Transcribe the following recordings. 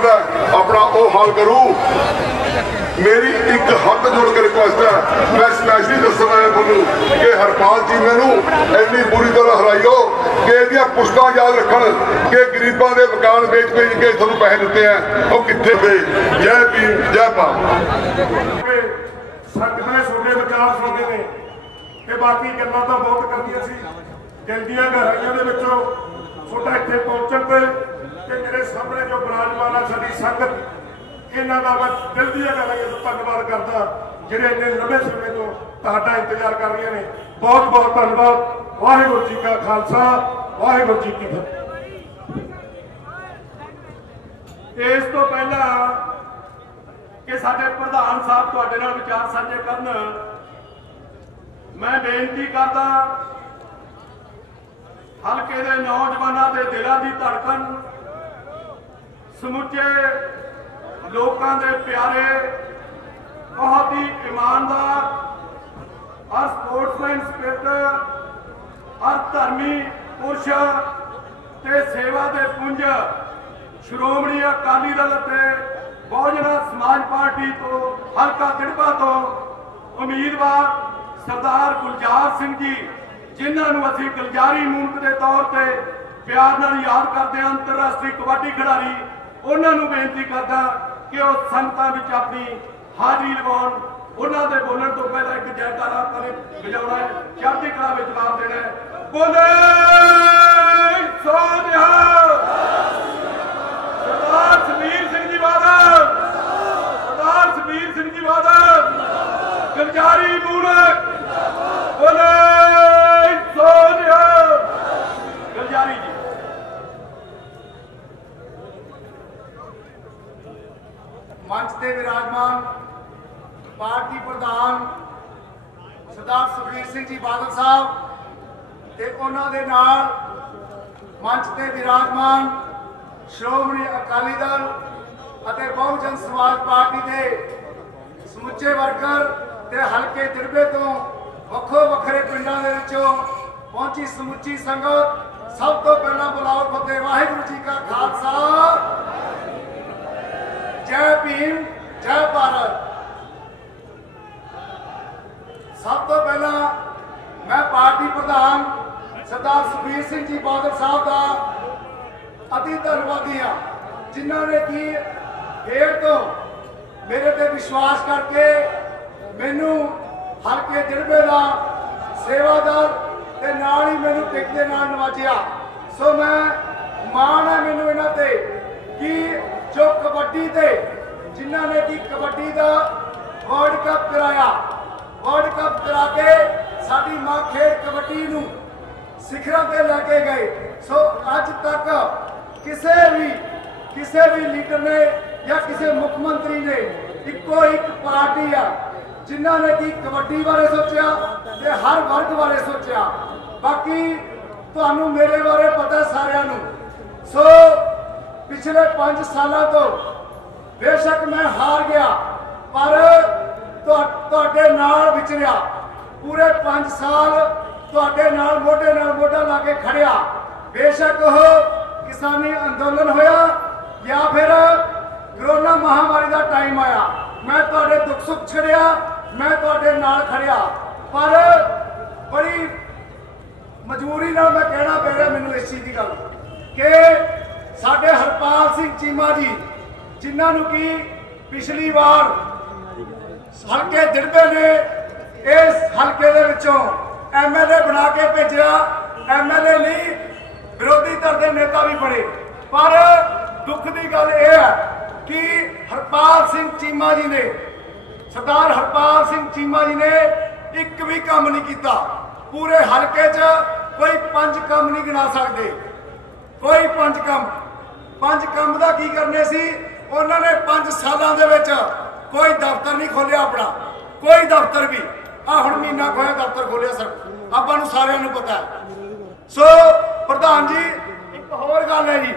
करता अपना वो हल करूँ। मेरी एक हथ जोड़ के रिक्वेस्ट है, मैं स्पैशली दसना है बोलूँ कि हरपाल जी मैनू इन्नी बुरी तरह हराइयो कि ये पुश्ता याद रखन कि गरीबों के मकान बेच बेच के थानू पैसे दिते हैं वो कितने गए। जय भीम जय पाल। संगत छोटे विचार सुनते हैं कि बाकी गल्लां तो बहुत करदियां सी, जल्दियां गहराइयां दे विचों छोटा इत्थे पहुंचण ते मेरे सामने जो विराजमान है साडी संगत, इन्हां दा मैं दिल दी गल धन्नवाद करदा जिहड़े इन्ने लंबे समय तो तुहाडा इंतजार कर रहे हैं। बहुत बहुत धन्नवाद। वाहिगुरू जी का खालसा वाहिगुरू जी की फतेह। इस तो पहला कि साडे प्रधान साहब तुहाडे नाल विचार साझे करन, मैं बेनती करदा हल्के दे नौजवानों के दिलों की धड़कन, समुचे लोगों के प्यारे, बहुत ही ईमानदार और स्पोर्ट्समैन स्पिरिट और धर्मी पुरुष ते सेवा के पुंज श्रोमणी अकाली दल ते बहुजन समाज पार्टी तो हल्का तिड़पा तो उम्मीदवार सरदार गुलजार सिंह जी, जिन्होंने असी गुलजारी मूनक के तौर पर प्यार नाल याद करते हैं, अंतरराष्ट्रीय कबड्डी खिडारी, उन्होंने बेनती करता कि वह संगतां विच अपनी हाजिरी लगाउण। उन्होंने बोलण तो पहले एक जयकारा बजाउणा है, चढ़ती कला में जवाब देना है। बोले सो निहाल सरदार सुखबीर सिंह जी बादल, सरदार सुखबीर सिंह जी बादल, गुलजारी मूनक। बोले सो निहाल गुलजारी जी। मंच से विराजमान पार्टी प्रधान सरदार सुखबीर सिंह जी बादल साहब ते उन्हां दे नाल मंच से विराजमान श्रोमणी अकाली दल अते बहुजन समाज पार्टी के समुचे वर्कर ते हल्के दिड़बे तो वक्खो वखरे पिंडां दे विचों पहुंची समुची संगत, सब तो पहला बुलाओ फतेह। वाहिगुरू जी का खालसा जय भीम जय भारत। सब तो पहला मैं पार्टी प्रधान सरदार सुखबीर सिंह जी बादल साहब का अति धन्यवादी हाँ, जिन्होंने कि फिर तो मेरे ते विश्वास करके मैनू हल्के दिड़बे का सेवादार ते नाल ही मैनू टिक दे नाल नवाजिया। सो मैं माण है मैनू इन्हां ते कि जो कबड्डी ते जिन्होंने कि कबड्डी का वर्ल्ड कप कराया, वर्ल्ड कप करा के साडी मां खेड कबड्डी नूं सिखरां ते लेके गए। सो अज तक किसी भी लीडर ने या किसी मुख्यमंत्री ने इको एक पार्टी आ जिन्होंने कि कबड्डी बारे सोचा ते हर वर्ग बारे सोचा। बाकी तुहानू मेरे बारे पता सारियां नूं। सो पिछले 5 सालों तो बेशक मैं हार गया पर तुहाडे नाल विचरिया, पूरे 5 साल तुहाडे नाल मोढे नाल मोढा ला के खड़िया। बेशक वो किसानी अंदोलन होया या फिर कोरोना महामारी का टाइम आया, मैं तुहाडे दुख सुख छड़िया, मैं तुहाडे नाल खड़िया। पर बड़ी मजबूरी नाल मैं कहना पै रहा मैनू इस चीज़ की गल कि साडे हरपाल सिंह चीमा जी, जिन्होंने कि पिछली बार हल्के दिड़बे ने इस हल्के दे विचों MLA बना के भेजा, MLA नहीं विरोधी धड़ के नेता भी बने। पर दुख की गल यह है कि हरपाल सिंह चीमा जी ने, सरदार हरपाल सिंह चीमा जी ने एक भी काम नहीं किया। पूरे हल्के च कोई 5 काम नहीं गिना सकते, कोई 5 काम का की करने सी। उन्होंने 5 सालों के कोई दफ्तर नहीं खोलिया अपना, कोई दफ्तर भी। हुण महीना खोया दफ्तर खोलिया सर, आपां नूं सारिआं नूं पता है। सो प्रधान जी एक होर गल है जी,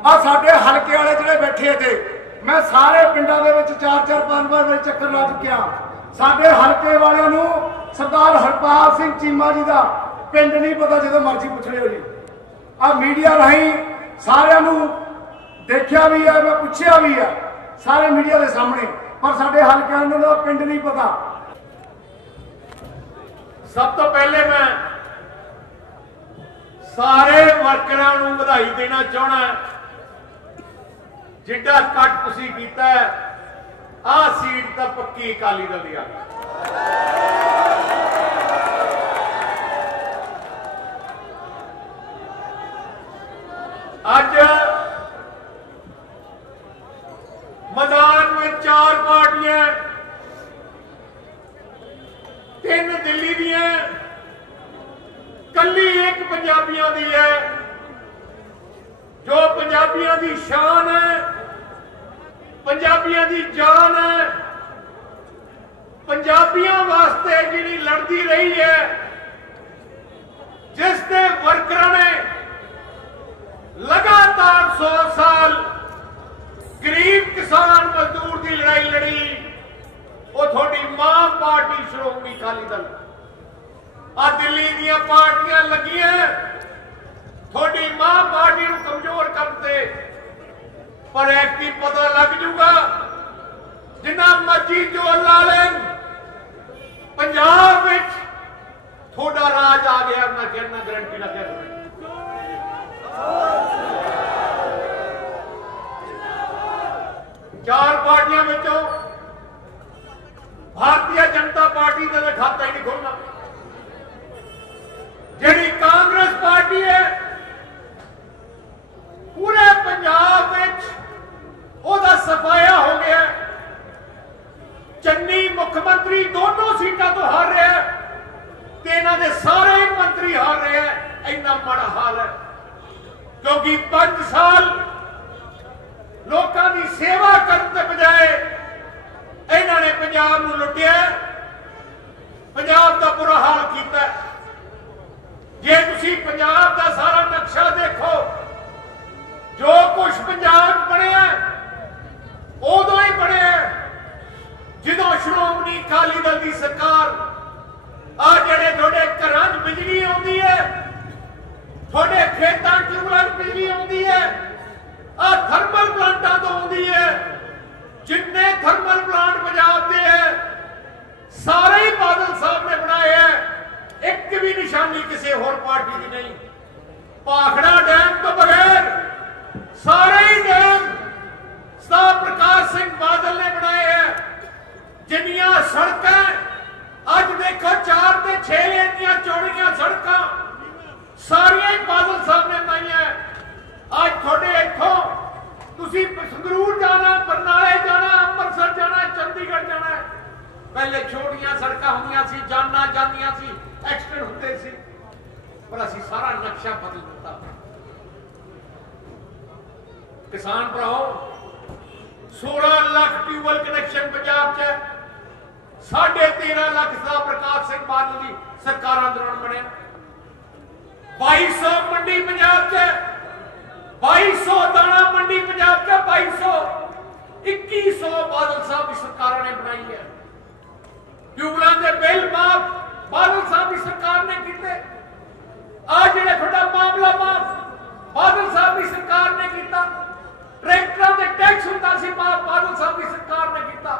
आ साडे हल्के वाले जिहड़े बैठे थे, मैं सारे पिंडां दे विच 4-4 5 बार चक्कर ला चुकिया। साडे हल्के वालिआं नूं सरदार हरपाल सिंह चीमा जी का पिंड नहीं पता, जो मर्जी पुछ लिओ जी। आ मीडिया राही सारिआं नूं देखा भी है, मैं पूछा भी है सारे मीडिया के सामने, पर साडे हल्के का पिंड नहीं पता। सब तो पहले मैं सारे वर्करां नूं बधाई देना चाहना, जिड्डा कट तुसीं कीता है, आ सीट तो पक्की अकाली दल दी आ गई। अज मैदान में 4 पार्टियां, 3 दिल्ली दी है, कली एक पंजाबियों की है, जो पंजाबियों की शान है, पंजाबियों की जान है, पंजाबियों वास्ते जिहड़ी लड़ती रही है, जिसने वर्करां ने लगातार 100 साल गरीब किसान मजदूर की लड़ाई लड़ी, वो थोड़ी मां पार्टी श्रोमणी अकाली दल। आ दिल्ली दियां पार्टियां लगियां थोड़ी मां पार्टी को कमजोर करते, पर एक की पता लग जूगा, जिन्ना मर्जी जो ला लेन, पंजाब विच थोड़ा राज आ गया, मैं कहना गारंटी लगे। 4 पार्टियां विचों भारतीय जनता पार्टी का खाता ही नहीं खुलना। जिहड़ी कांग्रेस पार्टी है, पूरे पंजाब विच ओहदा सफाया हो गया। चन्नी मुख्यमंत्री दोनों सीटां तो हार रहा है, ते इन्हां दे सारे ही मंत्री हार रहे हैं। इन्ना माड़ा हाल है, क्योंकि 5 साल लोगों की सेवा करने के बजाय इन्होंने पंजाब को लुटिया, पंजाब का बुरा हाल किया। जे तुसी पंजाब का सारा नक्शा देखो, जो कुछ पंजाब बनया उदों ही बनया जो श्रोमणी अकाली दल की सरकार, आ जेडे थोड़े घरां च बिजली आती है, थोड़े खेतों ट्यूबवेल बिजली आती है, आ थर्मल प्लांटा तो आती है। जिन्ने थर्मल प्लांट पंजाब के है, सारे ही बादल साहब ने बनाए हैं, एक भी निशानी किसी होर पार्टी की नहीं। भाखड़ा डैम तो बगैर सारे ही डैम सरदार प्रकाश सिंह बादल ने बनाए हैं। जिन्नियां सड़कें अज देखो 4 से 6 लेन दी चौड़ियां सड़कां सारियां ही बादल साहब ने बनाई है। आज थोड़े इथों तुसी संगरूर जाना, बरनाले जाना, अमृतसर जाना, चंडीगढ़ जाना, पहले छोटियां सड़कां होंदियां सी, जाना जांदियां सी, एक्सीडेंट होंदे सी, पर असीं सारा नक्शा बदल दिता। किसान भराओ, 16 लाख ट्यूबवेल कनैक्शन पंजाब च, 13.5 लाख सरदार प्रकाश सिंह बादल की सरकारां दौरान बने। 2200 मंडी पंजाब च, 2200 दाना मंडी पंजाब च, 2200 2100 बादल साहब की सरकार ने बनाई है। ट्यूबवेलों के बिल माफ बादल साहब की सरकार ने किए। आज जो थोड़ा मामला माफ बादल साहब की सरकार ने किया। ट्रैक्टरों के टैक्स होता सी माफ बादल साहब की सरकार ने किया।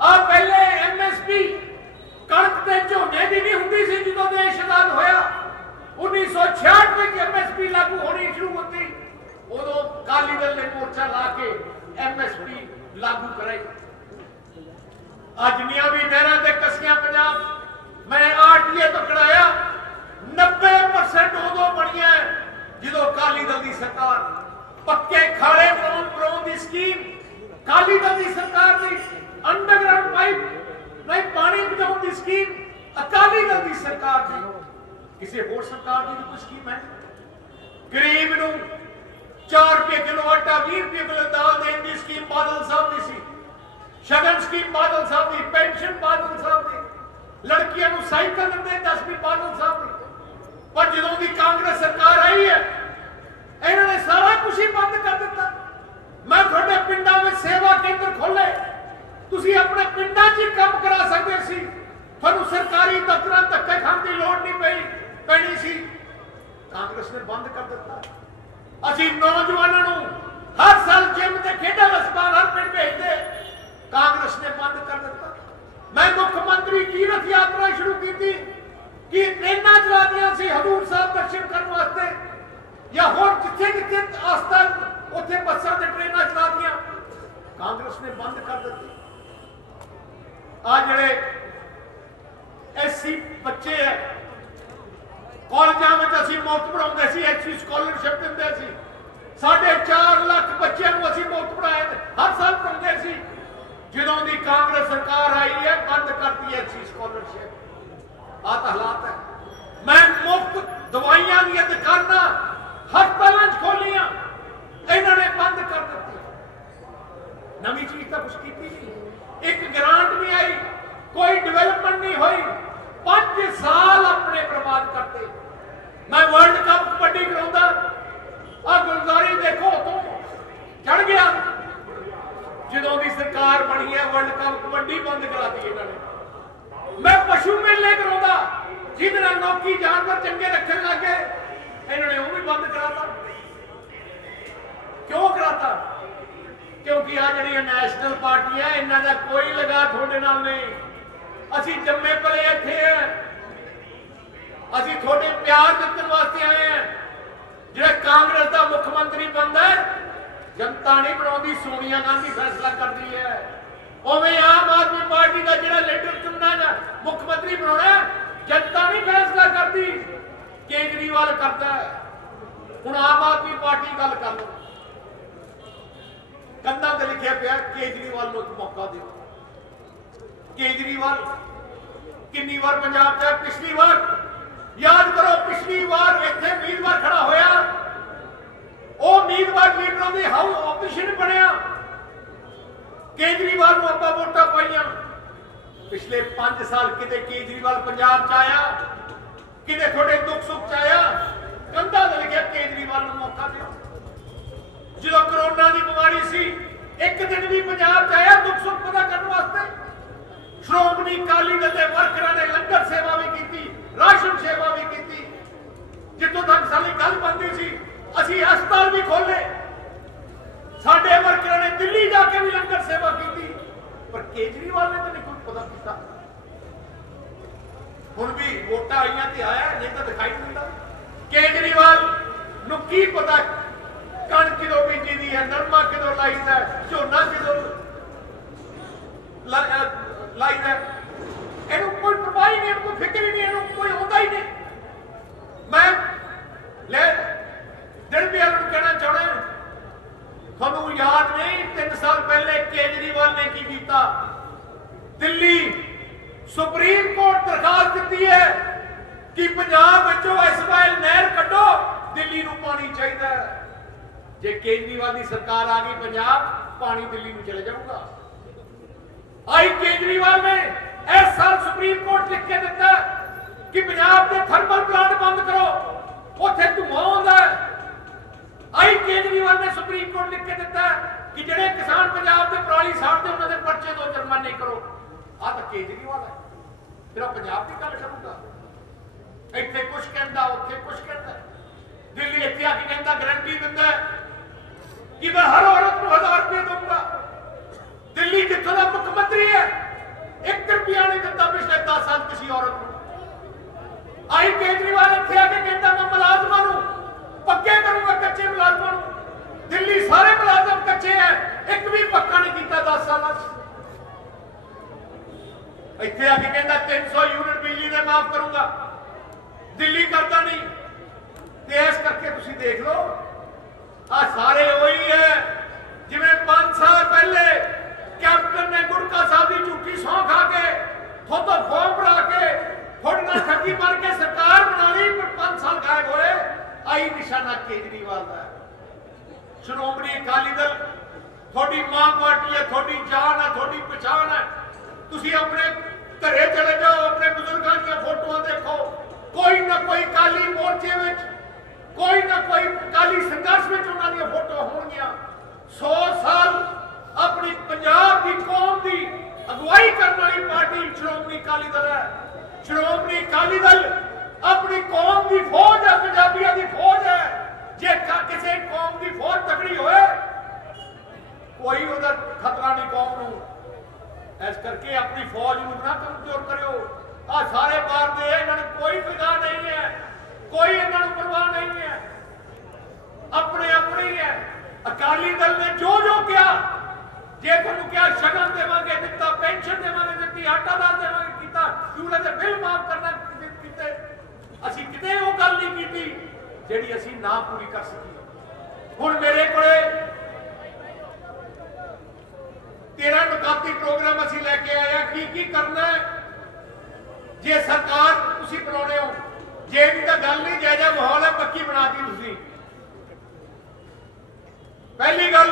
आ पहले MSP कणक के झोने की नहीं होंगी सी, जो देश आजाद होया 1966 में MSP लागू होनी शुरू होती, उदों अकाली दल ने मोर्चा ला के MSP लागू कराई। जिन्नियां भी नहरां ते कसियां पंजाब, मैं RTA तो कढ़ाया 90% उदों बनिया जो अकाली दल की सरकार। पक्के खाड़े बनाउण की स्कीम अकाली दल की सरकार की, अंडरग्राउंड पाइप नहीं पानी पहुंचाने की स्कीम अकाली दल की सरकार की। किसी होर सरकार की कोई स्कीम है? गरीब नूं 4 रुपये किलो आटा, 20 रुपये किलो दाल देने की स्कीम बादल साहब की सी। शगन स्कीम बादल साहब की, पेंशन बादल साहब की, लड़कियों को साइकिल देते 10 बादल साहब की। पर जो की कांग्रेस सरकार आई है, इन्होंने सारा कुछ ही बंद कर दिता। मैं थोड़े पिंडों में सेवा केंद्र खोले, तुसी अपने पिंडों च काम करा सकते सी, थानू सरकारी दफ्तर धक्के खाने की लोड़ नहीं पैनी सी। कांग्रेस ने बंद कर दिता। असीं नौजवानों हर साल जिम के खेडा का समान हर पिंड भेजते, कांग्रेस ने बंद कर दिता। मैं मुख्यमंत्री तीर्थ यात्रा शुरू की थी कि ट्रेन चला दिया सी हजूर साहब दर्शन करने वास्ते, या होर जिथे जिथे आस्था उत्थे बसा ते ट्रेन चला दिया, कांग्रेस ने बंद कर दी। आ जिहड़े एससी बच्चे है कॉलेजां में असीं मुफ्त पढ़ाउंदे सी, एससी स्कॉलरशिप दिंदे सी, 4.5 लाख बच्चों को असीं मुफ्त पढ़ाए हर साल पढ़ाउंदे सी। जदों दी कांग्रेस सरकार आई है बंद करती है एससी स्कॉलरशिप। आ तां हालात है। मैं मुफ्त दवाइयां दी दुकानां हस्पतालों खोलियां, इन्होंने बंद कर दी। नवी चीज तो कुछ की नहीं, एक ग्रांट नहीं आई, कोई डेवलपमेंट नहीं हुई, 5 साल अपने बर्बाद करते। मैं वर्ल्ड कप कबड्डी कराऊंगा, आ गुलजारी देखो तो चढ़ गया। जदों की सरकार बनी है वर्ल्ड कप कबड्डी बंद करा दी इन्होंने। मैं पशु मेले कराऊंगा, जिन्हें नौकी जानवर चंगे रखने लगे, इन्होंने वो भी बंद कराता। क्यों कराता? क्योंकि आ जी नैशनल पार्टियां इन्हों का कोई लगा थोड़े नाल नहीं। असी जम्मे पले इत्थे हैं, असी थोड़े प्यार दिखने वास्ते आए हैं। जो कांग्रेस का मुख्यमंत्री बनता है जनता नहीं बनाती, सोनिया गांधी फैसला करती है। उवें आम आदमी पार्टी का जो लीडर चुनना है मुख्यमंत्री बनाना, जनता नहीं फैसला करती, केजरीवाल करता है। हुण आम आदमी पार्टी गल कर लो, कंधा ते लिखिया पिया केजरीवाल को मौका दो। केजरीवाल कितनी बार पंजाब च, पिछली बार याद करो, पिछली बार इत्थे उम्मीदवार खड़ा होया, वो उम्मीदवार लीडरों की हाउस ऑपोजिशन बनया, केजरीवाल को आपां वोटां पाईयां। पिछले 5 साल किते केजरीवाल पंजाब च आया, किते थोड़े दुख सुख च आया, कंधा ते लिखिया केजरीवाल को मौका दो। जो कोरोना की बीमारी सी, एक दिन भी पंजाब च आया दुख सुख पता करने वास्ते। श्रोमणी अकाली दल के वर्करां ने लंगर सेवा भी की, राशन सेवा भी की। जितों तक साडी गल बनती सी, असीं अस्पताल भी खोले, साडे वर्करां ने दिल्ली जाके भी लंगर सेवा की, पर केजरीवाल ने तो नहीं कुछ पता किया। हुण भी वोटां आईयां ते आया, नहीं तो दिखाई नहीं दिंदा। केजरीवाल नूं की पता कणक किदों बीजी दी है, नरमा किदों लाईदा है, झोना किदों लाईदा है, इहनूं कोई परवाह ही नहीं, कोई फिक्र ही नहीं, इहनूं कोई होंदा ही नहीं। मैं ले दिलबियाल नूं कहना चाहना, तुहानूं याद नहीं 3 साल पहले केजरीवाल ने की कीता? दिल्ली सुप्रीम कोर्ट दरखास्त दी है कि पंजाब विचों इसमाइल नहर कड्डो, दिल्ली नूं पानी चाहिए। जे केजरीवाल की सरकार आ गई पंजाब, पानी दिल्ली में चले जाऊंगा। आई केजरीवाल ने इस साल सुप्रीम कोर्ट लिख के दिता कि पंजाब के थर्मल प्लांट बंद करो, उत्थे धुआं आउंदा है। आई केजरीवाल ने सुप्रीम कोर्ट लिख के दिता कि जिहड़े किसान पंजाब के पराली साड़ते उन्हां दे पर्चे दो, जुर्माने करो। आ तो केजरीवाल है, फिर पंजाब की गल करूंगा। इत्थे कुछ कहता, उत्थे कुछ कहता। दिल्ली इत्थे आके कहता गारंटी दिंदा कि मैं हर औरत को 1000 रुपये दूंगा। दिल्ली जिथों का मुख्यमंत्री है 1 रुपया नहीं दिता पिछले 10 साल किसी औरत को। आई केजरीवाल इत्थे आके कहता मैं मुलाजमां नूं पक्के करूंगा, कच्चे मुलाजमां नूं। दिल्ली सारे मुलाजम कच्चे हैं, एक भी पक्का नहीं किया 10 साल। इत्थे आके कहता 300 यूनिट बिजली दे माफ करूंगा, दिल्ली करता नहीं। इस करके तुसीं देख लो, आ सारे वही है जिवें 5 साल पहले कैप्टन ने गुरका साहब की झूठी सौं खा के थोड़ा फॉर्म भरा के थोड़ा ठगी मार के सरकार बना ली, पर 5 साल गायब होए। आई निशाना केजरीवाल का। श्रोमणी अकाली दल थोड़ी मां पार्टी है, थोड़ी जान है, थोड़ी पहचान है। तुसीं अपने घरे चले जाओ, अपने बुजुर्गों दी फोटोआं देखो, कोई ना कोई काली मोर्चे में, कोई ना कोई काली संघर्ष में उन्हां दी फोटो होणगियां। 100 साल अपनी पंजाब की कौम की अगुवाई करने वाली पार्टी श्रोमणी अकाली दल है। श्रोमणी अकाली दल अपनी कौम की फौज है, पंजाबियों की फौज है। जे किसी कौम की फौज तगड़ी होए कोई उधर खतरा नहीं कौम नूं। इस करके अपनी फौज नूं ना कमजोर करियो। आ सारे बाहर दे इन्हां नूं कोई फिदा नहीं है, कोई इन्हां नूं परवाह नहीं है, अपने अपने ही है। अकाली दल ने जो जो किया, जे तुहानूं क्या शगन देवांगे दिता, पेंशन देवांगे दित्ती, आटा दाल देवांगे कीता, चूड़े दे बिल माफ करना कीते, असीं किते वो गल नहीं कीती जिहड़ी असीं ना पूरी कर सकी। हुण मेरे कोले 13 नुकाती प्रोग्राम असीं लैके आए हैं। की करना है जे सरकार तुसीं बनाउणे हो, जे दी तां गल नहीं, जायजा माहौल है, पक्की बनाती तुसीं। पहली गल,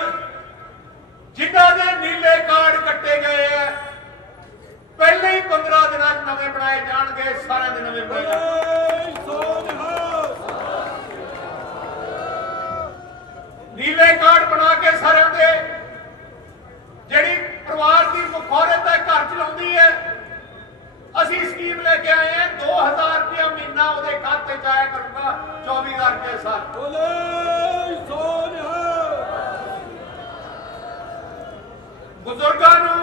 जिन्हां दे नीले कार्ड कट्टे गए हैं पहले ही 15 दिनों नवे बनाए जाएंगे, सारे दिन नवे बनाए नीले कार्ड बना के सारे दे जिहड़ी परिवार की मुखौरत है घर चलाउंदी है, असीं स्कीम लेके आए हैं 2000 रुपया महीना उहदे खाते च आया करूंगा, 24,000 रुपया साल। बुजुर्गों नूं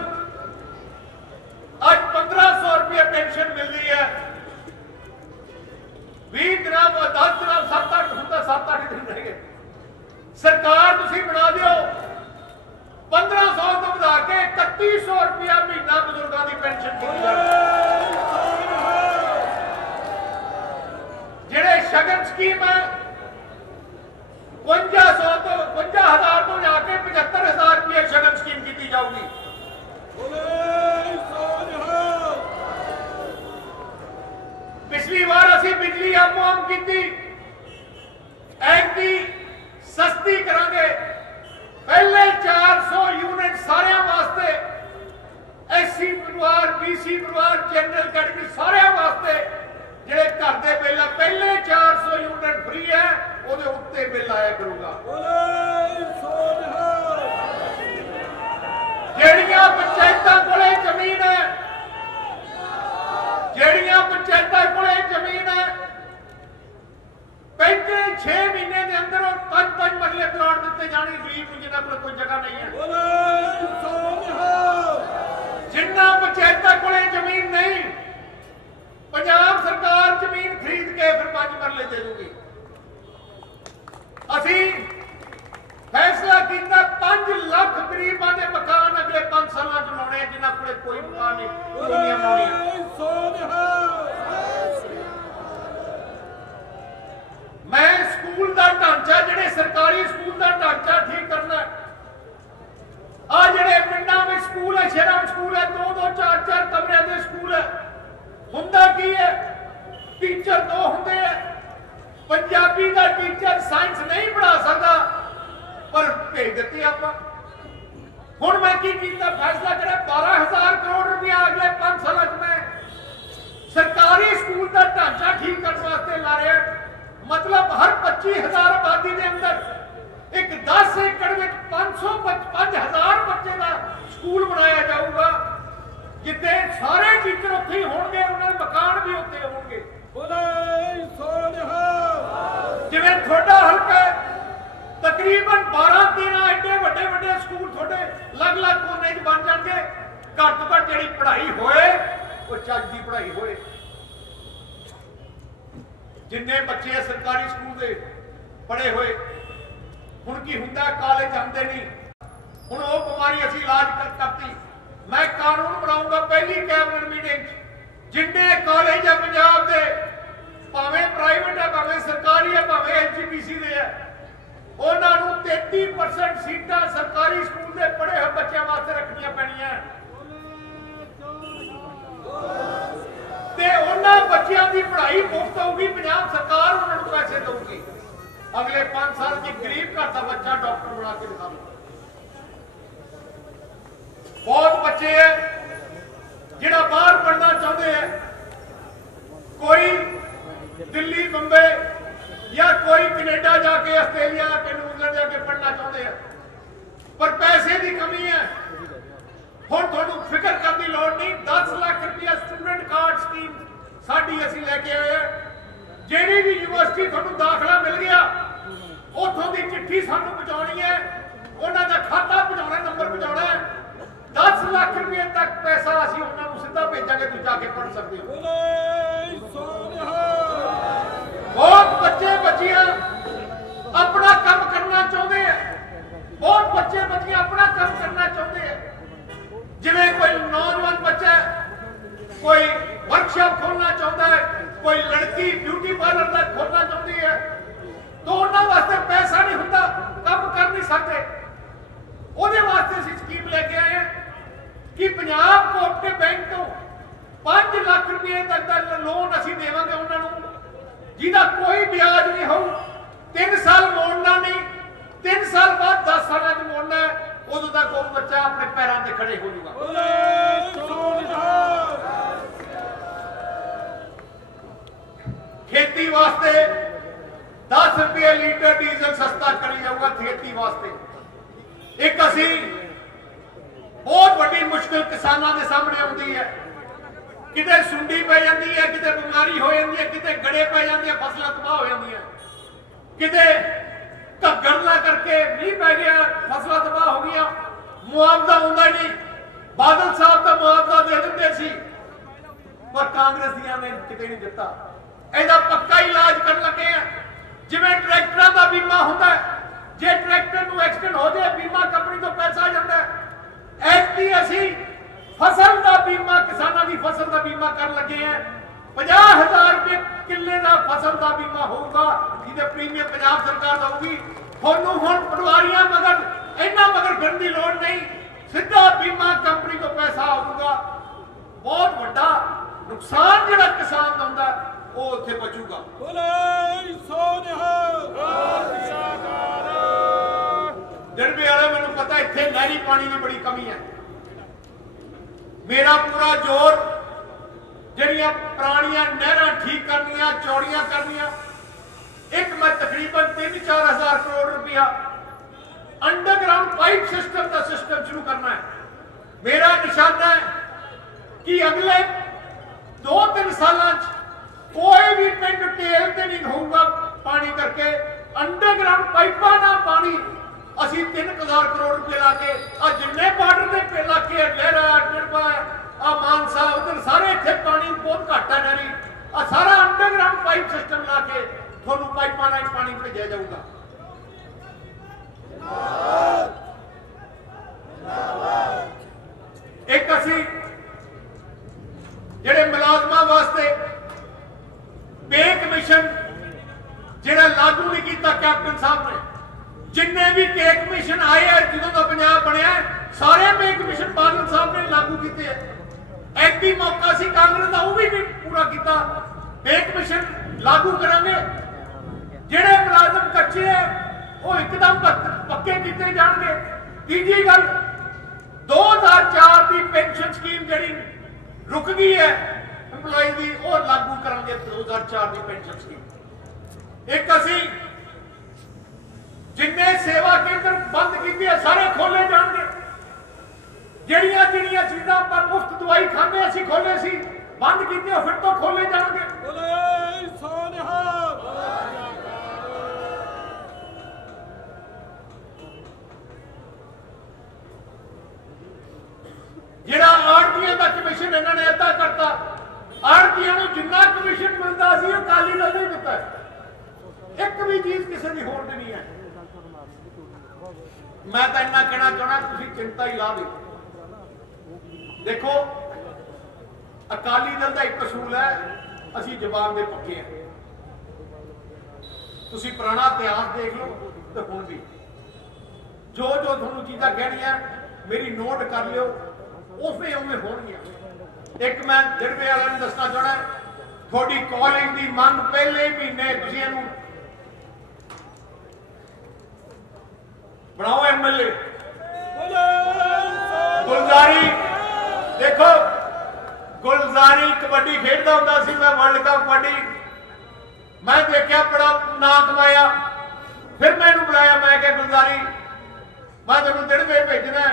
अज 1500 रुपये पेंशन मिलती है। 20 दिन 10 दिन 7-8 होंगे, 7-8 दिन रह गए। सरकार तुसीं बना दिओ 1500 तो बढ़ा के 3100 रुपया महीना बुजुर्गों की पेंशन दी जाए। जिहड़े शगन स्कीम है 5500 तो 50,000 तो जाके 75,000 रुपये शगन स्कीम की जाऊगी। पिछली बार असीं बिजली आम की, ऐतकी सस्ती करांगे। पहले 400 यूनिट सारे वास्ते, SC परिवार, BC परिवार, जनरल कैटेगरी सारे वास्ते जिहड़े घर दे बिल पहले 400 यूनिट फ्री है, ਉਹਦੇ ਉੱਤੇ ਬਿੱਲ ਆਇਆ ਕਰੂਗਾ। ਜਿਹੜੀਆਂ ਪੰਚਾਇਤਾਂ ਕੋਲੇ ਜ਼ਮੀਨ ਹੈ, ਜਿਹੜੀਆਂ ਪੰਚਾਇਤਾਂ ਕੋਲੇ ਜ਼ਮੀਨ ਹੈ 6 ਮਹੀਨੇ ਦੇ ਅੰਦਰ 5 ਮਰਲੇ ਪਲਾਟ ਦਿੱਤੇ ਜਾਣੇ ਗਰੀਬ ਨੂੰ ਜਿਨ੍ਹਾਂ ਕੋਲ ਕੋਈ ਜਗ੍ਹਾ ਨਹੀਂ ਹੈ। ਜਿਨ੍ਹਾਂ ਪੰਚਾਇਤਾਂ ਕੋਲੇ ਜ਼ਮੀਨ ਨਹੀਂ, ਪੰਜਾਬ ਸਰਕਾਰ ਜ਼ਮੀਨ ਖਰੀਦ ਕੇ ਫਿਰ 5 ਮਰਲੇ ਦੇ ਦੂਗੀ। ਅਸੀਂ फैसला किया 5 लाख गरीबों के मकान अगले 5 सालों च बनाने, जिन्होंने कोले कोई मकान नहीं, कॉलोनियां बनाउणियां। मैं स्कूल का ढांचा, जिहड़े सरकारी स्कूल का ढांचा ठीक करना। आ जिहड़े पिंडां में स्कूल है, शहरां में स्कूल है, 2-2 4-4 कमरे के स्कूल है, हुंदा की है टीचर 2 हुंदे है। पंजाबी का टीचर साइंस नहीं पढ़ा सकता, पर भेज देते आप। हुण मैं की कीता, फैसला करा 12,000 करोड़ रुपया अगले 5 सालों में सरकारी स्कूल का ढांचा ठीक करने वास्ते ला रहे। मतलब हर 25,000 आबादी के अंदर एक 10 एकड़ में 5,000 बच्चे का स्कूल बनाया जाऊगा, जिथे सारे टीचर उत्थे ही होंगे, उन्होंने मकान भी उत्थे होंगे। जिवें थोड़ा हल्का तकरीबन 12-13 एडे वड्डे वड्डे स्कूल थोड़े अलग-अलग कोने च बन जाएंगे। घट तो घट जिहड़ी पढ़ाई होए वो चज दी पढ़ाई होए। जिन्ने बच्चे सरकारी स्कूल दे पढ़े हुए हुण की हुंदा कॉलेज आंदे नहीं। हुण वो बीमारी असीं इलाज करती। मैं कानून बनाऊंगा पहली कैबिनेट मीटिंग जिन्ने कॉलेज है पंजाब दे, भावें प्राइवेट है, भावें सरकारी है, भावें HGPC दे है, उन्होंने 33% सीटां सरकारी स्कूल के पढ़े हुए बच्चों वास्ते रखनिया पैणियां। ते उन्हां बच्चों की पढ़ाई मुफ्त होगी, पंजाब सरकार उन्होंने पैसे देगी। अगले 5 साल की गरीब घर का बच्चा डॉक्टर बना के दिखा। बहुत बच्चे हैं जिहड़ा बाहर पढ़ना चाहते हैं, कोई दिल्ली बंबे या कोई कनेडा जाके आस्ट्रेलिया के न्यूजीलैंड जाके पढ़ना चाहते हैं, पर पैसे की कमी है। हुण तुहानूं फिक्र करने की लोड़ नहीं। 10 लाख रुपया स्टूडेंट कार्ड स्कीम साडी असीं लेके आए हैं। जिहड़ी भी यूनिवर्सिटी तुहानूं दाखला मिल गया, उत्थों की चिट्ठी सानूं पहुंचाउणी है, ਉਹਨਾਂ ਦਾ ਖਾਤਾ ਪਹੁੰਚਾਉਣਾ, ਨੰਬਰ ਪਹੁੰਚਾਉਣਾ ਹੈ। 10 ਲੱਖ ਰੁਪਏ ਤੱਕ ਪੈਸਾ ਅਸੀਂ ਉਹਨਾਂ ਨੂੰ ਸਿੱਧਾ ਭੇਜਾਂਗੇ, ਤੁਸੀਂ ਜਾ ਕੇ ਪੜ੍ਹ ਸਕਦੇ ਹੋ। ਬਹੁਤ ਬੱਚੇ ਬੱਚੀਆਂ ਆਪਣਾ ਕੰਮ ਕਰਨਾ ਚਾਹੁੰਦੇ ਆ, ਬਹੁਤ ਬੱਚੇ ਬੱਚੀਆਂ ਆਪਣਾ ਕੰਮ ਕਰਨਾ ਚਾਹੁੰਦੇ ਆ। ਜਿਵੇਂ ਕੋਈ ਨੌਜਵਾਨ ਬੱਚਾ ਕੋਈ ਵਰਕਸ਼ਾਪ ਖੋਲਣਾ ਚਾਹੁੰਦਾ ਹੈ, ਕੋਈ ਲੜਕੀ ਬਿਊਟੀ ਪਾਰਲਰ ਦਾ ਖੋਲਣਾ ਚਾਹੁੰਦੀ ਹੈ, ਤਾਂ ਉਹਨਾਂ ਵਾਸਤੇ ਪੈਸਾ ਨਹੀਂ ਹੁੰਦਾ, ਕੰਮ ਕਰ ਨਹੀਂ ਸਕਦੇ। ਉਹਦੇ ਵਾਸਤੇ ਅਸੀਂ ਸਕੀਮ ਲੈ ਕੇ ਆਏ ਹਾਂ ਕਿ ਪੰਜਾਬ ਕੋਆਪਰੇਟਿਵ ਬੈਂਕ ਤੋਂ 5 ਲੱਖ ਰੁਪਏ ਤੱਕ ਦਾ ਲੋਨ ਅਸੀਂ ਦੇਵਾਂਗੇ ਉਹਨਾਂ ਨੂੰ, ਜਿਹਦਾ ਕੋਈ ਵਿਆਜ ਨਹੀਂ ਹੋਊ। 3 ਸਾਲ ਮੋੜਨਾ ਨਹੀਂ, 3 ਸਾਲ ਬਾਅਦ 10 ਸਾਲਾਂ 'ਚ ਮੋੜਨਾ ਹੈ। ਉਦੋਂ ਤੱਕ ਉਹ ਬੱਚਾ ਆਪਣੇ ਪੈਰਾਂ ਤੇ ਖੜੇ ਹੋ ਜਾਊਗਾ। ਖੇਤੀ ਵਾਸਤੇ 10 ਰੁਪਏ ਲੀਟਰ ਡੀਜ਼ਲ ਸਸਤਾ ਕਰੀ ਜਾਊਗਾ ਖੇਤੀ ਵਾਸਤੇ। ਇੱਕ ਅਸੀਂ ਬਹੁਤ ਵੱਡੀ ਮੁਸ਼ਕਿਲ ਕਿਸਾਨਾਂ ਦੇ ਸਾਹਮਣੇ ਆਉਂਦੀ ਹੈ, ਕਿਤੇ ਸੁੰਡੀ ਪੈ ਜਾਂਦੀ ਹੈ, ਕਿਤੇ ਬਿਮਾਰੀ ਹੋ ਜਾਂਦੀ ਹੈ, ਕਿਤੇ ਗੜੇ ਪੈ ਜਾਂਦੀ ਹੈ, ਫਸਲਾਂ ਤਬਾਹ ਹੋ ਜਾਂਦੀਆਂ, ਕਿਤੇ ਘੱਗਰ ਨਾ ਕਰਕੇ ਮੀਂਹ ਪੈ ਗਿਆ, ਫਸਲਾਂ ਤਬਾਹ ਹੋ ਗਈਆਂ, ਮੁਆਵਜ਼ਾ ਆਉਂਦਾ ਨਹੀਂ। ਬਾਦਲ ਸਾਹਿਬ ਦਾ ਮੁਆਵਜ਼ਾ ਦੇ ਦਿੰਦੇ ਸੀ, ਪਰ ਕਾਂਗਰਸੀਆਂ ਨੇ ਕਿਤੇ ਨਹੀਂ ਦਿੱਤਾ। ਇਹਦਾ ਪੱਕਾ ਇਲਾਜ ਕਰਨ ਲੱਗੇ ਆ। ਜਿਵੇਂ ਟਰੈਕਟਰਾਂ ਦਾ ਬੀਮਾ ਹੁੰਦਾ ਹੈ, ਜੇ ਟਰੈਕਟਰ ਨੂੰ ਐਕਸੀਡੈਂਟ ਹੋ ਜਾਏ ਬੀਮਾ ਕੰਪਨੀ ਤੋਂ ਪੈਸਾ ਆ ਜਾਂਦਾ ਹੈ। ਐਤਕੀ ਅਸੀਂ ਫਸਲ ਦਾ ਬੀਮਾ, ਕਿਸਾਨਾਂ ਦੀ ਫਸਲ ਦਾ ਬੀਮਾ ਕਰਨ ਲੱਗੇ ਆ। 50,000 ਰੁਪਏ ਕਿੱਲੇ ਦਾ ਫਸਲ ਦਾ ਬੀਮਾ ਹੋਊਗਾ, ਜਿਹਦੇ ਪ੍ਰੀਮੀਅਮ ਪੰਜਾਬ ਸਰਕਾਰ ਦਊਗੀ। ਤੁਹਾਨੂੰ ਹੁਣ ਪਟਵਾਰੀਆਂ ਮਗਰ ਇੰਨਾ ਮਗਰ ਫਿਰਨ ਦੀ ਲੋੜ ਨਹੀਂ, ਸਿੱਧਾ ਬੀਮਾ ਕੰਪਨੀ ਤੋਂ ਪੈਸਾ ਆਊਗਾ। ਬਹੁਤ ਵੱਡਾ ਨੁਕਸਾਨ ਜਿਹੜਾ ਕਿਸਾਨ ਦਾ ਹੁੰਦਾ ਉਹ ਉੱਥੇ ਬਚੂਗਾ। ਜਰਬੇ ਵਾਲੇ ਮੈਨੂੰ ਪਤਾ ਇੱਥੇ ਨਹਿਰੀ ਪਾਣੀ ਦੀ ਬੜੀ ਕਮੀ ਹੈ। ਮੇਰਾ ਪੂਰਾ ਜ਼ੋਰ ਜਿਹੜੀਆਂ ਪੁਰਾਣੀਆਂ ਨਹਿਰਾਂ ਠੀਕ ਕਰਨੀਆਂ, ਚੌੜੀਆਂ ਕਰਨੀਆਂ। ਇੱਕ ਮੈਂ ਤਕਰੀਬਨ 3-4 ਹਜ਼ਾਰ ਕਰੋੜ ਰੁਪਇਆ ਅੰਡਰਗਰਾਉਂਡ ਪਾਈਪ ਸਿਸਟਮ ਦਾ ਸਿਸਟਮ ਸ਼ੁਰੂ ਕਰਨਾ ਹੈ। ਮੇਰਾ ਨਿਸ਼ਾਨਾ ਹੈ ਕਿ ਅਗਲੇ 2-3 ਸਾਲਾਂ 'ਚ ਕੋਈ ਵੀ ਪਿੰਡ ਢੇਲ ਤੇ ਨਹੀਂ ਹੋਊਗਾ ਪਾਣੀ ਕਰਕੇ। ਅੰਡਰਗਰਾਉਂਡ ਪਾਈਪਾਂ ਨਾਲ ਪਾਣੀ ਅਸੀਂ 3000 ਕਰੋੜ ਰੁਪਏ ਲਾ ਕੇ ਆ ਜਿੰਨੇ ਬਾਰਡਰ ਦੇ ਇਲਾਕੇ ਲਹਿਰਾ, ਟਿਰਬਾ, ਆ ਮਾਨਸਾ, ਉਧਰ ਸਾਰੇ ਇੱਥੇ ਪਾਣੀ ਬਹੁਤ ਘੱਟ ਹੈ ਨਹਿਰੀ, ਆ ਸਾਰਾ ਅੰਡਰਗਰਾਉਂਡ ਪਾਈਪ ਸਿਸਟਮ ਲਾ ਕੇ ਤੁਹਾਨੂੰ ਪਾਈਪਾਂ ਨਾਲ ਪਾਣੀ ਭੇਜਿਆ ਜਾਊਗਾ। ਇੱਕ ਅਸੀਂ ਜਿਹੜੇ ਮੁਲਾਜ਼ਮਾਂ ਵਾਸਤੇ ਪੇ ਕਮਿਸ਼ਨ ਜਿਹੜਾ ਲਾਗੂ ਨਹੀਂ ਕੀਤਾ ਕੈਪਟਨ ਸਾਹਿਬ ਨੇ। ਜਿੰਨੇ ਵੀ ਪੇ ਕਮਿਸ਼ਨ ਆਏ ਆ ਜਦੋਂ ਦਾ ਪੰਜਾਬ ਬਣਿਆ, ਸਾਰੇ ਪੇ ਕਮਿਸ਼ਨ ਬਾਦਲ ਸਾਹਿਬ ਨੇ ਲਾਗੂ ਕੀਤੇ ਆ। ਐਕਟੀ ਮੌਕਾ ਸੀ ਕਾਂਗਰਸ ਦਾ, ਉਹ ਵੀ ਨਹੀਂ ਪੂਰਾ ਕੀਤਾ। ਪੇ ਕਮਿਸ਼ਨ ਲਾਗੂ ਕਰਾਂਗੇ। ਜਿਹੜੇ ਮੁਲਾਜ਼ਮ ਕੱਚੇ ਆ ਉਹ ਇੱਕਦਮ ਪੱਕੇ ਕੀਤੇ ਜਾਣਗੇ। ਤੀਜੀ ਗੱਲ, 2004 ਦੀ ਪੈਨਸ਼ਨ ਸਕੀਮ ਜਿਹੜੀ ਰੁਕ ਗਈ ਹੈ ਇੰਪਲਾਈ ਦੀ, ਉਹ ਲਾਗੂ ਕਰਾਂਗੇ 2004 ਦੀ ਪੈਨਸ਼ਨ ਸਕੀਮ। ਇੱਕ ਅਸੀਂ ਜਿੰਨੇ ਸੇਵਾ ਕੇਂਦਰ ਬੰਦ ਕੀਤੇ ਆ ਸਾਰੇ ਖੋਲੇ ਜਾਣਗੇ। ਜਿਹੜੀਆਂ ਜਿਹੜੀਆਂ ਚੀਜ਼ਾਂ ਆਪਾਂ ਮੁਫਤ ਦਵਾਈ ਖਾਂਦੇ ਅਸੀਂ ਖੋਲੇ ਸੀ, ਬੰਦ ਕੀਤੇ ਫਿਰ ਤੋਂ ਖੋਲੇ ਜਾਣਗੇ। ਜਿਹੜਾ ਆੜਤੀਆਂ ਦਾ ਕਮਿਸ਼ਨ ਇਹਨਾਂ ਨੇ ਅੱਧਾ ਕਰਤਾ। ਆੜਤੀਆਂ ਨੂੰ ਜਿੰਨਾ ਕਮਿਸ਼ਨ ਮਿਲਦਾ ਸੀ ਉਹ ਅਕਾਲੀ ਦਲ ਨੇ ਦਿੱਤਾ। ਇੱਕ ਵੀ ਚੀਜ਼ ਕਿਸੇ ਦੀ ਹੋਰ ਦੀ ਨਹੀਂ ਹੈ। ਮੈਂ ਤਾਂ ਇੰਨਾ ਕਹਿਣਾ ਚਾਹਣਾ, ਤੁਸੀਂ ਚਿੰਤਾ ਹੀ ਲਾ ਦਿਓ। ਦੇਖੋ ਅਕਾਲੀ ਦਲ ਦਾ ਇੱਕ ਅਸੂਲ ਹੈ, ਅਸੀਂ ਜ਼ਬਾਨ ਦੇ ਪੱਕੇ ਹਾਂ। ਤੁਸੀਂ ਪੁਰਾਣਾ ਇਤਿਹਾਸ ਦੇਖ ਲਓ ਤੇ ਹੁਣ ਵੀ ਜੋ ਜੋ ਤੁਹਾਨੂੰ ਚੀਜ਼ਾਂ ਕਹਿਣੀਆਂ ਮੇਰੀ ਨੋਟ ਕਰ ਲਿਓ, ਉਵੇਂ ਉਵੇਂ ਹੋਣਗੀਆਂ। ਇੱਕ ਮੈਂ ਜੜਵੇ ਵਾਲਿਆਂ ਨੂੰ ਦੱਸਣਾ ਚਾਹਣਾ, ਤੁਹਾਡੀ ਕਾਲਜ ਦੀ ਮੰਗ ਪਹਿਲੇ ਮਹੀਨੇ ਤੁਸੀਂ ਇਹਨੂੰ ਬਣਾਓ ਐਮਐਲਏ। ਗੁਲਜ਼ਾਰੀ ਦੇਖੋ, ਗੁਲਜ਼ਾਰੀ ਕਬੱਡੀ ਖੇਡਦਾ ਹੁੰਦਾ ਸੀ, ਮੈਂ ਵਰਲਡ ਕੱਪ ਕਬੱਡੀ ਮੈਂ ਦੇਖਿਆ, ਬੜਾ ਨਾਂ ਕਮਾਇਆ। ਫਿਰ ਮੈਨੂੰ ਬੁਲਾਇਆ, ਮੈਂ ਕਿਹਾ ਗੁਲਜ਼ਾਰੀ ਮੈਂ ਤੈਨੂੰ ਦਿੜਵੇ ਭੇਜਣਾ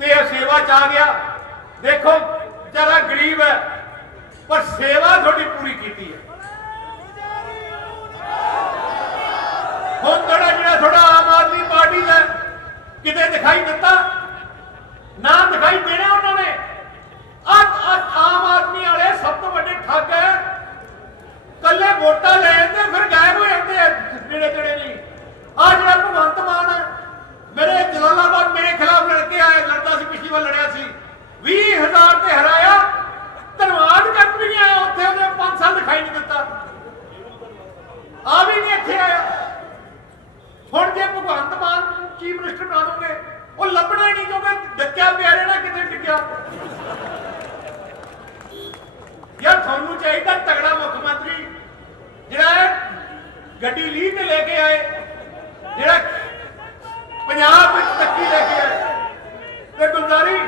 ਤੇ ਇਹ ਸੇਵਾ ਚ ਆ ਗਿਆ। ਦੇਖੋ ਵਿਚਾਰਾ ਗਰੀਬ ਹੈ ਪਰ ਸੇਵਾ ਤੁਹਾਡੀ ਪੂਰੀ ਕੀਤੀ ਹੈ। ਹੁਣ ਜਿਹੜਾ ਆਮ ਆਦਮੀ ਪਾਰਟੀ ਦਾ किते दिखाई दिता ना दिखाई देना उन्होंने। आम आदमी वाले सब तो बड़े ठग है, कले वोटा लेते फिर गायब हो जाते हैं नेड़े तेड़े नहीं। आ जरा भगवंत मान मेरे जलालाबाद मेरे खिलाफ लड़के आए, लड़ता सी पिछली बार लड़िया सी 20,000 से हराया, धनबाद तक भी नहीं आया, उत्थे 5 साल दिखाई नहीं दिता, आ भी नहीं इत्थे आया। हुण जे भगवंत मान चीफ मिनिस्टर बना दोगे वो लभना नहीं, क्योंकि डक्या प्यारे ना किते टिक्या। यार थानू चाहिए तगड़ा मुख्यमंत्री जिहड़ा गड्डी लीह ते लेके आए, जिहड़ा पंजाब विच तरक्की लेके आए। ते गुलजारी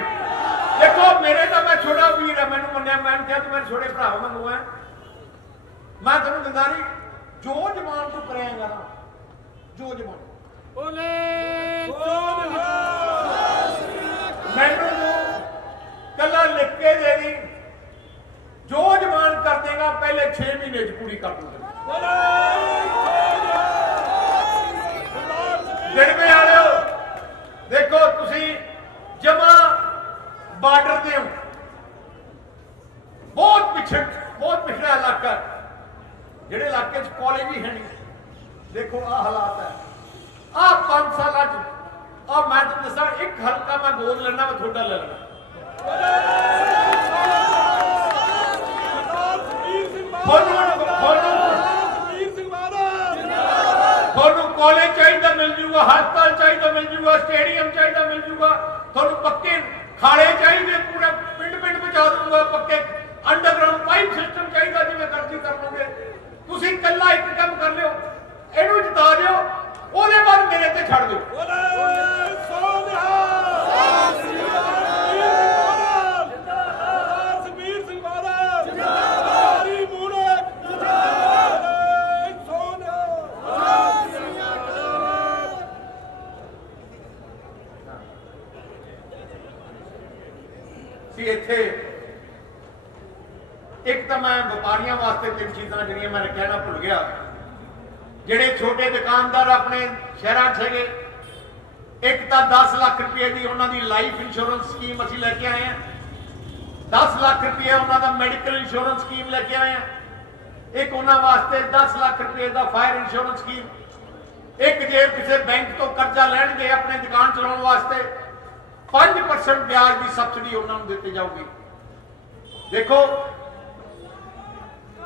देखो मेरे तो मैं छोटा वीर है, मैनू मन्निया, मैं क्या तू मेरे छोटे भरा वांगू है। मैं तेनू गुलजारी जो जमान तू करेगा ना, जो जमान मैनू कला लिख के दे दी, जो जमान कर देगा पहले 6 महीने पूरी कर दूंगा। जिड़वे वाले देखो तुसी जमा बार्डर दे हो, बहुत पिछड़ा इलाका, जेडे इलाके कॉलेज ही है नहीं। देखो आ हालात है, आ 5 साल मैं तुम दसा एक हल्का मैं गोद लेना, मैं थोड़ा ले लेना। कॉलेज चाहिए मिल जूगा, हस्पताल चाहिए मिल जूगा, स्टेडियम चाहिए मिल जूगा, थोड़ा पक्के खाले चाहिए, पूरा पिंड पिंड पहुंचा दूंगा, पक्के अंडरग्राउंड पाइप सिस्टम चाहिए जिवें मर्जी कर लोगे। तुसीं कल्ला एक काम कर लियो, इहनूं जिता दिओ, ਉਹਦੇ ਬਾਅਦ ਮੇਰੇ ਤੇ ਛੱਡ ਦਿਓ। ਇੱਥੇ ਇੱਕ ਤਾਂ ਮੈਂ ਵਪਾਰੀਆਂ ਵਾਸਤੇ 3 ਚੀਜ਼ਾਂ ਜਿਹੜੀਆਂ ਮੈਂ ਕਹਿਣਾ ਭੁੱਲ ਗਿਆ। ਜਿਹੜੇ ਛੋਟੇ ਦੁਕਾਨਦਾਰ ਆਪਣੇ ਸ਼ਹਿਰਾਂ 'ਚ ਹੈਗੇ, ਇੱਕ ਤਾਂ 10 ਲੱਖ ਰੁਪਏ ਦੀ ਉਹਨਾਂ ਦੀ ਲਾਈਫ ਇੰਸ਼ੋਰੈਂਸ ਸਕੀਮ ਅਸੀਂ ਲੈ ਕੇ ਆਏ ਹਾਂ। 10 ਲੱਖ ਰੁਪਏ ਉਹਨਾਂ ਦਾ ਮੈਡੀਕਲ ਇੰਸ਼ੋਰੈਂਸ ਸਕੀਮ ਲੈ ਕੇ ਆਏ ਹਾਂ। ਇੱਕ ਉਹਨਾਂ ਵਾਸਤੇ 10 ਲੱਖ ਰੁਪਏ ਦਾ ਫਾਇਰ ਇੰਸ਼ੋਰੈਂਸ ਸਕੀਮ। ਇੱਕ ਜੇ ਕਿਸੇ ਬੈਂਕ ਤੋਂ ਕਰਜ਼ਾ ਲੈਣਗੇ ਆਪਣੇ ਦੁਕਾਨ ਚਲਾਉਣ ਵਾਸਤੇ 5% ਵਿਆਜ ਦੀ ਸਬਸਿਡੀ ਉਹਨਾਂ ਨੂੰ ਦਿੱਤੀ ਜਾਊਗੀ। ਦੇਖੋ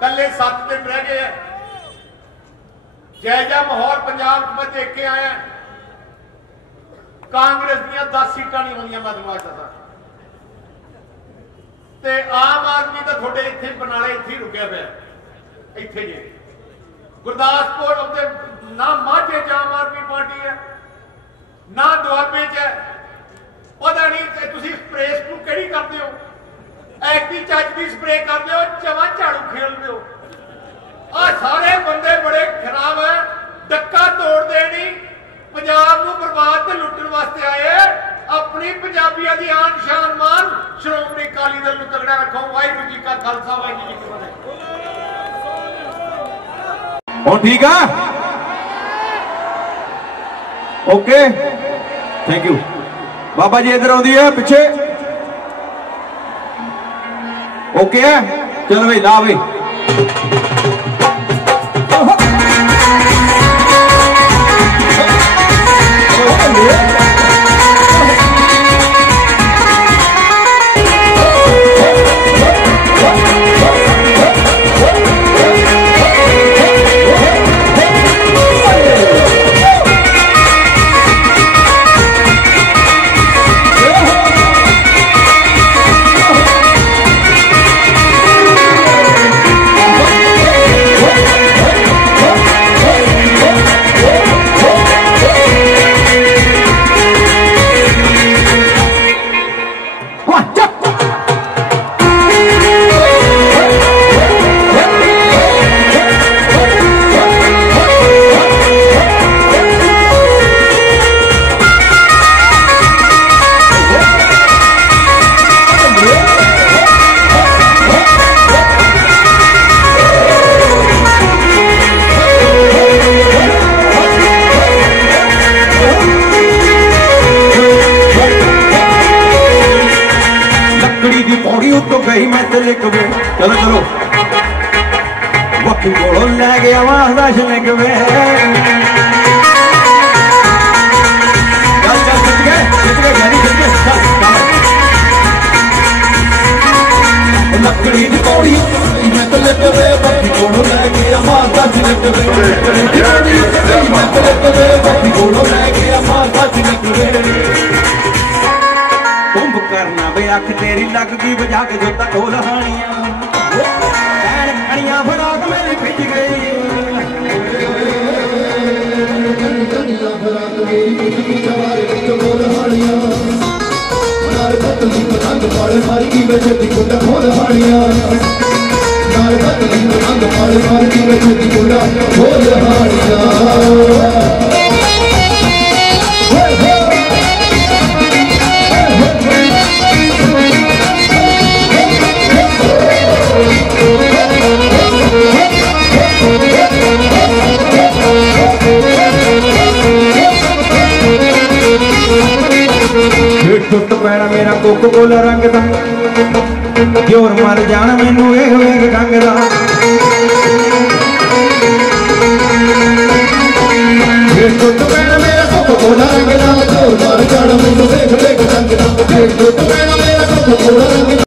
ਕੱਲੇ 7 ਦਿਨ ਰਹਿ ਗਏ ਆ। जय माहौल पंजाब में देख के आया, कांग्रेस दियां 10 सीटां नहीं होंदियां, मैं तुम्हें दसा। ते आम आदमी तो थोड़े इत्थे बनाले इत्थे रुकिया पिया, इत्थे जे गुरदासपुर उत्ते ना माझे च आम आदमी पार्टी है ना दुआबे च है। पता नहीं तुसीं स्प्रे स्प्रू किहड़ी करदे हो, ऐसी चज दी स्प्रे करदे हो, जमा झाड़ू खेलदे हो। आ सारे बंदे बड़े खराब है, डक्का तोड़ते नहीं, पंजाब नूं बर्बाद ते लुट्टण वास्ते आए। अपनी पंजाबियों की आन शान मान श्रोमणी अकाली दल नूं तगड़ा रखो। वाहिगुरू जी का खालसा, वाहिगुरू जी की फतेह। हुण ठीक है, ओके, थैंक यू। बाबा जी इधर आउंदी है पिछे, ओके है, चल भाई ला भाई। दी पौड़ी उत्तों गई मैं ते लिख वे चलो चलो वक्की कोलों लै गया महाराज लिख वे चल चल जित गए गहरी जित गए चल लकड़ी दी पौड़ी मैं ते लिख वे वक्की कोलों लै गया महाराज लिख वे लकड़ी दी पौड़ी मैं ते लिख वे वक्की कोलों लै गया महाराज लिख वे कुंभ करना वे अख तेरी लग गई बजा के जोता ढोल हानियां खड़ियां फड़ा के मेरी पिट गई टुट पैना मेरा कोको कोला रंग दा जोर मर जाना मैनू वेख वेख डंग दा